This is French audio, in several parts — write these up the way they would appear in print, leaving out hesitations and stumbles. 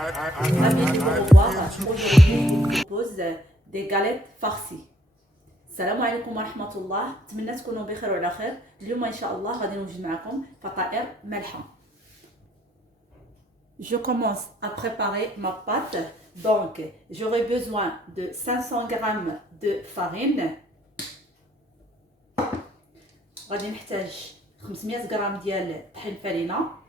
Amis, au revoir. Aujourd'hui, je vous propose des galettes farcies. السلام عليكم ورحمة الله. نتمنى تكونوا بخير وعلى خير. اليوم إن شاء الله غادي نوجد معكم فطائر مالحة. Je commence à préparer ma pâte. Donc, j'aurai besoin de 500 g de farine. غادي نحتاج 500 غرام ديال طحين فرينة.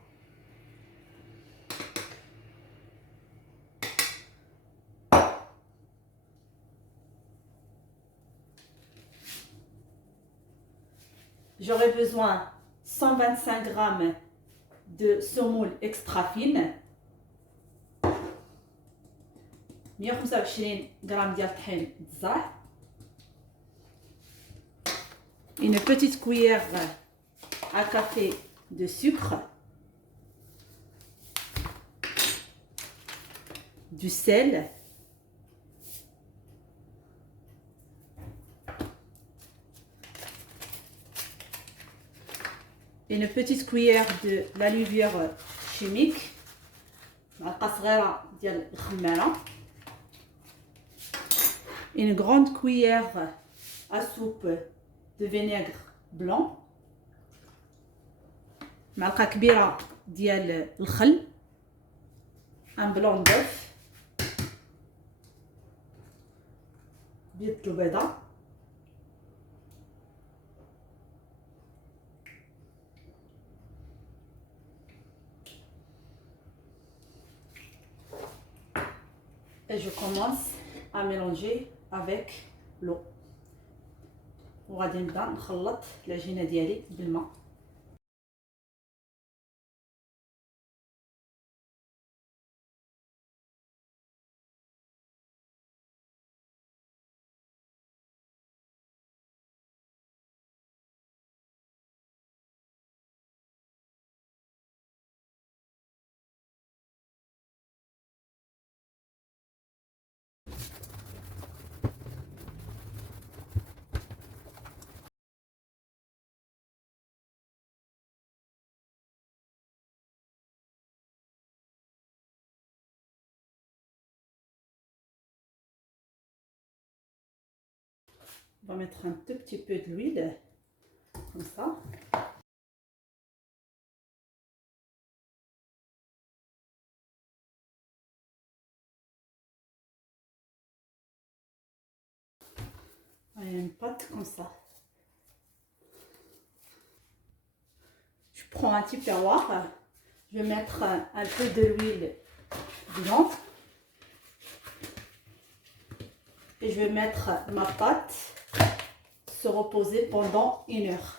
J'aurai besoin 125 g de semoule extra fine. 125 g ديال طحين بزاح. Une petite cuillère à café de sucre, du sel, une petite cuillère de la levure chimique, une grande cuillère à soupe de vinaigre blanc, معلقة كبيرة ديال الخل، un blanc d'œuf، بيض البيضة، et je commence à mélanger avec l'eau. وغادي نبدا نخلط العجينه ديالي بالماء. On va mettre un tout petit peu d'huile, comme ça. Et une pâte comme ça. Je prends un tupperware, je vais mettre un peu de l'huile dedans. Et je vais mettre ma pâte se reposer pendant 1 heure.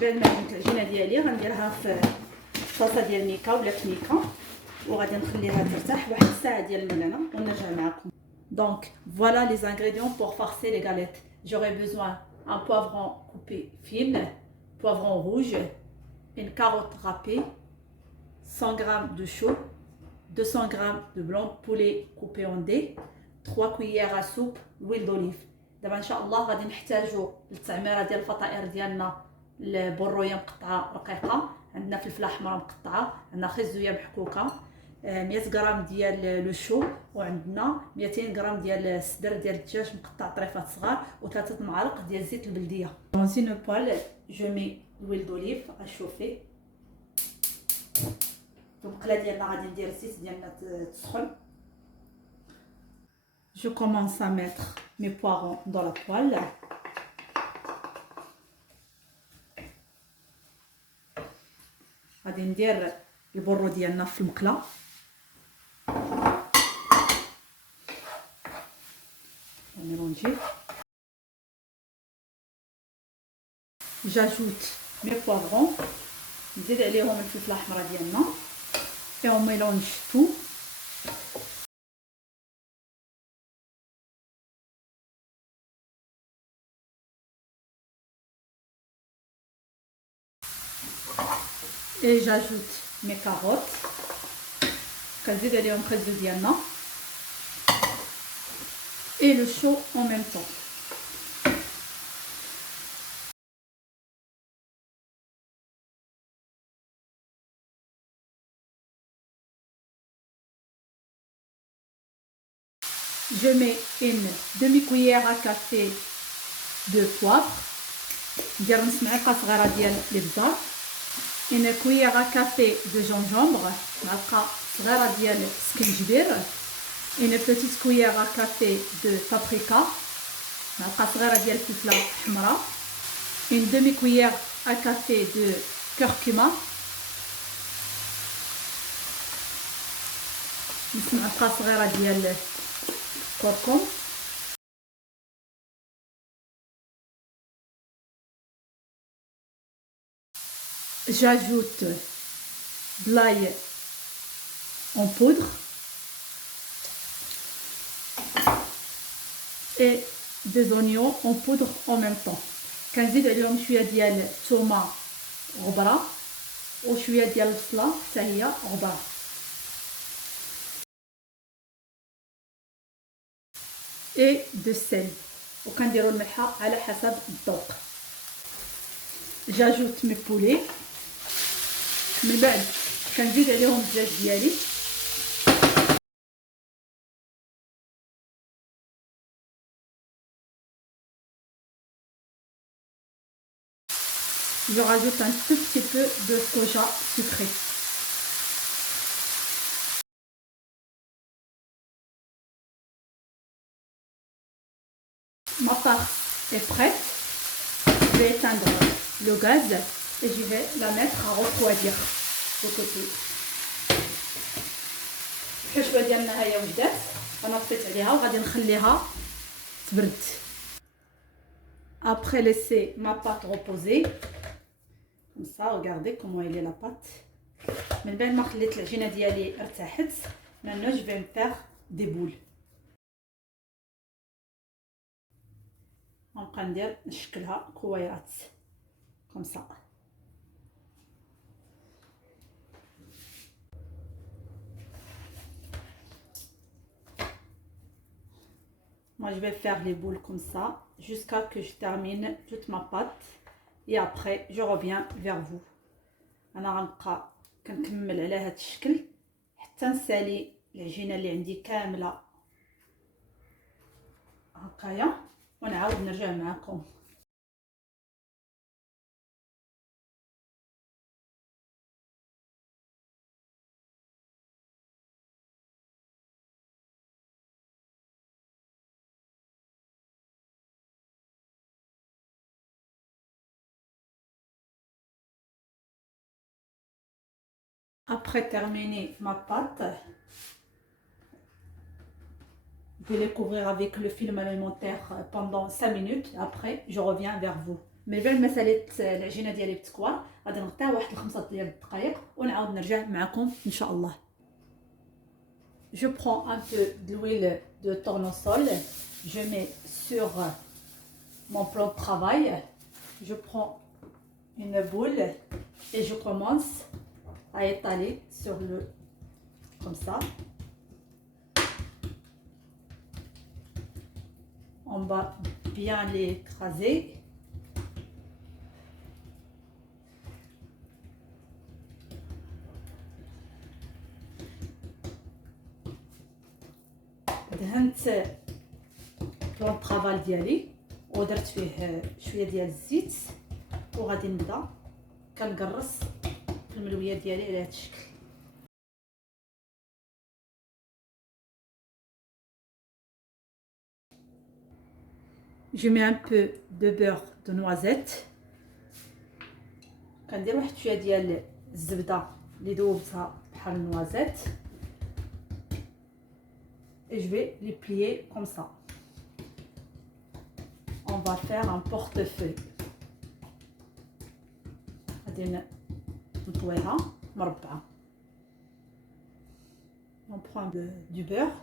بعد ما عجنت العجينه ديالي غنديرها في طاسه ديال ميكا ولا كنيكه وغادي نخليها ترتاح واحد الساعه ديال الملانه ونرجع معكم. Donc voilà les ingrédients pour farcer les galettes. J'aurai besoin un poivron coupé fine, poivron rouge, une carotte râpée, 100 g de chaud, 200 g de blanc de poulet coupé en dés, 3 cuillères à soupe d'huile d'olive. دابا ان شاء الله غادي نحتاجوا للتعميره ديال الفطائر ديالنا البرويه مقطعه رقيقه، عندنا فلفله حمراء مقطعه، عندنا خزويه محكوكه، 100 غرام ديال لو شو، وعندنا 200 غرام ديال الصدر ديال الدجاج مقطع طريفات صغار، و3 معالق ديال زيت البلديه. Dans une poêle, je mets l'huile d'olive à chauffer. المقله ديالنا غادي ندير الزيت ديالنا تسخن. Je commence à mettre mes poireaux dans la poêle. غادي ندير البرو ديالنا في المقله. mélanger. J'ajoute mes poivrons. نزيد عليهم الفلفله الحمراء ديالنا. Et on mélange tout. Et j'ajoute mes carottes. كنزيد عليهم خزو ديالنا. Et le chaud en même temps. je mets une demi-cuillère à café de poivre, ندير نص معلقة صغيرة ديال الإبزار، une cuillère à café de gingembre، معلقة صغيرة ديال سكنجبير، une petite cuillère à café de paprika، معلقة صغيرة ديال الفلفلة حمراء، une demi-cuillère à café de curcuma، نص معلقة صغيرة ديال الكركم، j'ajoute de l'ail en poudre et des oignons en poudre en même temps. كنزيد عليهم شويه ديال الثومه غبره وشويه ديال البصله حتى هي غبره. et de sel وكنديروا الملحه على حسب الذوق. j'ajoute mes poulets، من بعد كنزيد عليهم الدجاج ديالي، je rajoute un tout petit peu de soja sucré. Ma farce est prête. Je vais éteindre le gaz et je vais la mettre à refroidir de côté. الحشوه ديالنا هي وجدات، انا طفيت عليها وغادي نخليها تبرد. Après laisser ma pâte reposer comme ça, regardez comment elle est la pâte. من بعد ما خليت العجينه ديالي ارتاحت، maintenant je vais me faire des boules. غنبقى ندير نشكلها كويرات comme ça. Moi je vais faire les boules comme ça jusqu'à que je termine toute ma pâte et après je reviens vers vous. انا غنبقى كنكمل على هذا الشكل حتى نسالي العجينه اللي عندي كامله هكايا ونعاود نرجع معكم. Après terminer ma pâte, je vais les couvrir avec le film alimentaire pendant 5 minutes. Après, je reviens vers vous. من بعد ما ساليت العجينه ديالي بتكوى غادي نغطيها واحد 5 ديال الدقائق ونعاود نرجع معكم ان شاء الله. Je prends un peu d'huile de tournesol, je mets sur mon plan de travail, je prends une boule et je commence à étaler sur le comme ça. On va bien l'écraser. دهنت بلون طرافال ديالي ودرت فيه شويه ديال الزيت وغادي نبدا كنقرص في الملويه ديالي على هذا الشكل. Je mets un peu de beurre de noisette. كندير واحد شويه ديال الزبده اللي ذوبتها بحال النوازيت. Et je vais les plier comme ça. On va faire un portefeuille. غادي نطويها مربعه. On prend du beurre.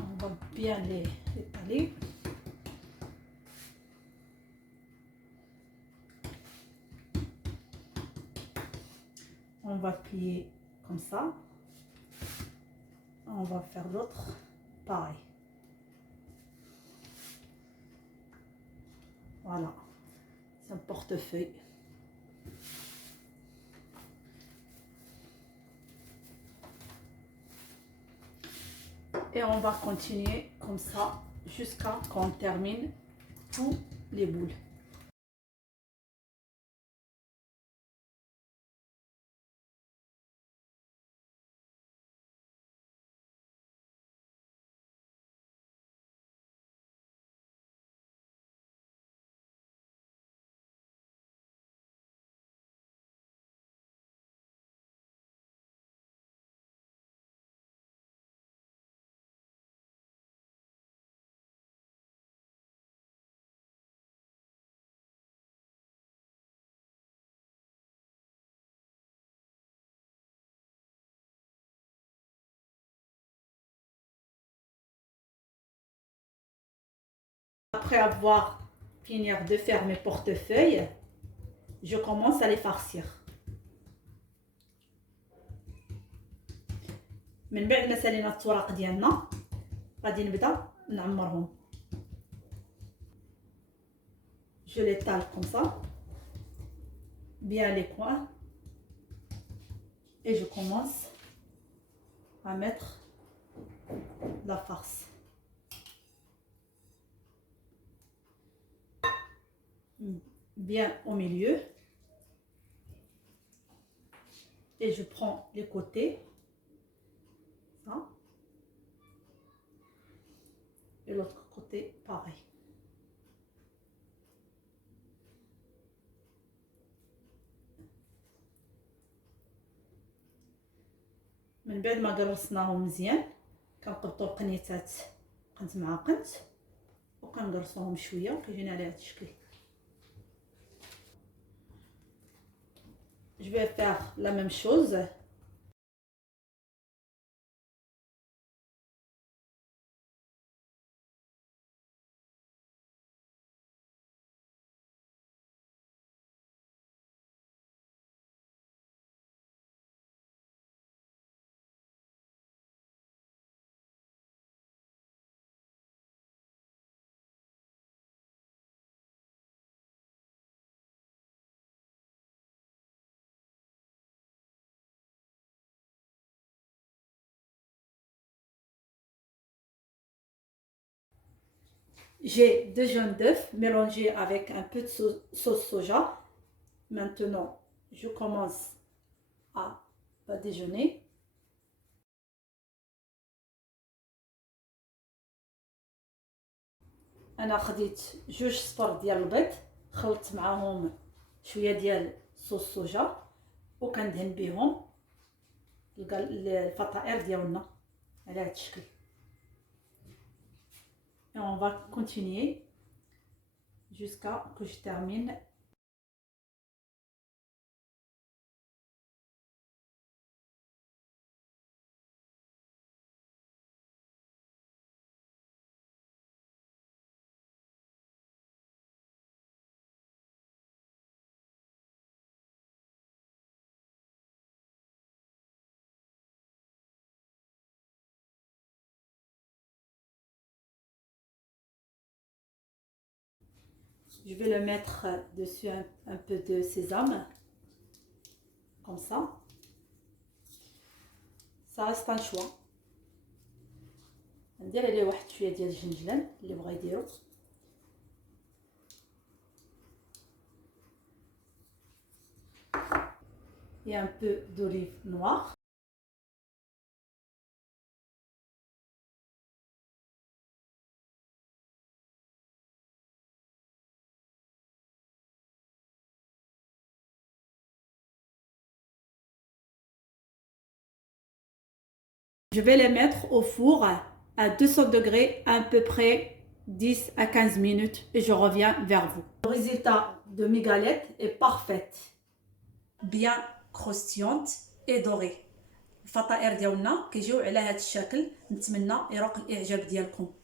On va bien les étaler. On va plier comme ça. On va faire l'autre pareil. Voilà, c'est un portefeuille. Et on va continuer comme ça jusqu'à qu'on termine tous les boules. Après avoir fini de faire mes portefeuilles, je commence à les farcir. من بعد ما سالينا التوراق ديالنا غادي نبدا نعمرهم. Je l'étale comme ça, bien les coins, et je commence à mettre la farce. Bien au milieu, et je prends les côtés, ça, et l'autre côté pareil. من بعد ما قرصناهم مزيان كنقبطوا القنيتات قنت مع قنت وكنقرصوهم شويه وكيجينا على هذا الشكل. Je vais faire la même chose. J'ai 2 jaunes d'œufs mélangés avec un peu de sauce soja. Maintenant, je commence à déjeuner. انا خديت 2 صفر ديال البيض خلطت معاهم شويه ديال صوص صوجا وكندهن بهم الفطائر ديالنا على هذا الشكل. Et on va continuer jusqu'à que je termine. Je vais le mettre dessus un peu de sésame, comme ça. Ça reste un choix. ندير عليه واحد شويه ديال الجنجلان اللي بغا يديرو. Et un peu d'olive noire. Je vais les mettre au four à 200 degrés à peu près 10 à 15 minutes et je reviens vers vous. Le résultat de mes galettes est parfait, bien croustillante et dorée. الفطائر ديالنا كيجيو على هذا الشكل. نتمنى يروق الاعجاب ديالكم.